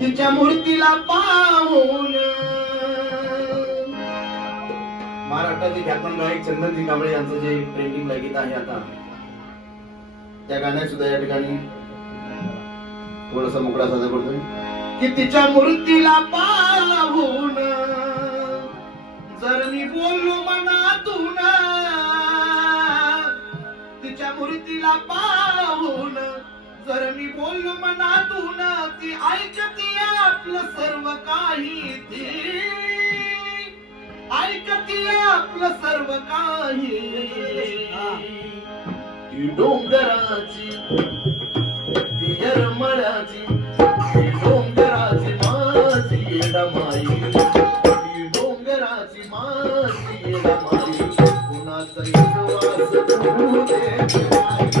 तिच्या मूर्तीला पाहून. महाराष्ट्राचे ख्यातनाम गायक चंदनजी कांबळे यांचं जे ट्रेंडिंग गीत आहे आता त्या गाण्यात सुद्धा या ठिकाणी थोडासा मोकळा सादर करतोय. की तिच्या मूर्तीला पाहून जर मी बोललो मनातून तिच्या मूर्तीला पाहून जर मी बोललो मनातून ती आपलं सर्व काही आपलं सर्व काही. डोंगराची ती डोंगराची माझी येडमाई डोंगराची माझी कुणाचा विश्वास डोंगराची माझी